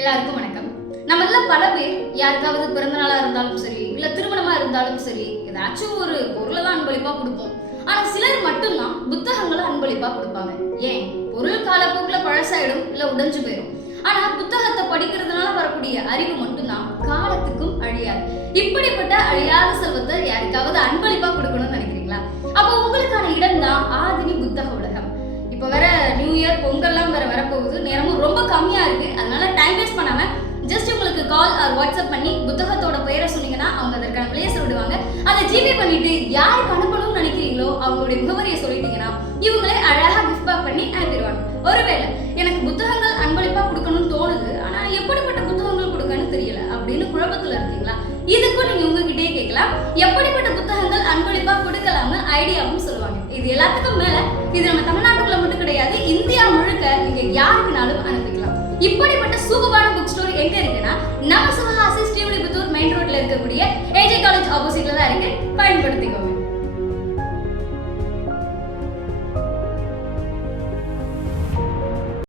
எல்லாருக்கும் வணக்கம். நம்மள பல பேர் யாருக்காவது பிறந்த நாளா இருந்தாலும் சரி, இல்ல திருமணமா இருந்தாலும் சரி, ஏதாச்சும் ஒரு பொருளை தான் அன்பளிப்பா கொடுப்போம். ஆனா சிலர் மட்டும்தான் புத்தகங்களை அன்பளிப்பா கொடுப்பாங்க. ஏன்? பொருள் காலப்போக்குல பழசாயிடும், இல்ல உடைஞ்சு போயிடும். ஆனா புத்தகத்தை படிக்கிறதுனால வரக்கூடிய அறிவு மட்டும்தான் காலத்துக்கும் அழியாது. இப்படிப்பட்ட அழியாத செல்வத்தை யாருக்காவது அன்பளிப்பா கொடுக்கணும்னு நினைக்கிறீங்களா? அப்போ உங்களுக்கான இடம் தான் ஆதினி புத்தக உலகம். இப்போ வர நியூ இயர், பொங்கல்லாம் வரப்போகுது. நேரமும் ரொம்ப கம்மியா இருக்கு. அதனால டைம் வேஸ்ட் பண்ணாம ஜஸ்ட் உங்களுக்கு கால் ஆர் வாட்ஸ்அப் பண்ணி புத்தகத்தோட பெயரை சொன்னீங்கன்னா அவங்க அதற்கான விலையை சொல்லிடுவாங்க. அதை ஜிபே பண்ணிட்டு யாருக்கு அனுப்பணும்னு நினைக்கிறீங்களோ அவங்களுடைய முகவரியை சொல்லிட்டீங்கன்னா இவங்களே அழகா கிஃப்ட் பேக் பண்ணி அனுப்பிடுவாங்க. ஒருவேளை எனக்கு புத்தகங்கள் அன்பளிப்பா கொடுக்கணும்னு தோணுது, ஆனா எப்படிப்பட்ட புத்தகங்கள் கொடுக்கணும்னு தெரியல அப்படின்னு குழப்பத்துல இருக்கீங்களா? இதுக்கும் நீங்க உங்ககிட்டயே கேட்கலாம். எப்படிப்பட்ட புத்தகங்கள் அன்பளிப்பா கொடுக்கலாம்னு ஐடியாவும் சொல்லுவாங்க. இது எல்லாத்துக்கும் மேல இது நம்ம தமிழ்நாட்டுக்குள்ள மட்டும் கிடையாது, இந்தியா முழுக்க நீங்க யாருக்குனாலும் அனுப்பிக்கலாம். இப்படிப்பட்ட சூப்பரான புக் ஸ்டோர் எங்க இருக்குன்னா நம்ம சிவகாசி ஸ்ரீவில்லிபுத்தூர் மெயின் ரோட்ல இருக்கக்கூடிய ஏஜே காலேஜ் ஆப்போசிட்ல தான் இருக்கு. பயன்படுத்திக்கோங்க.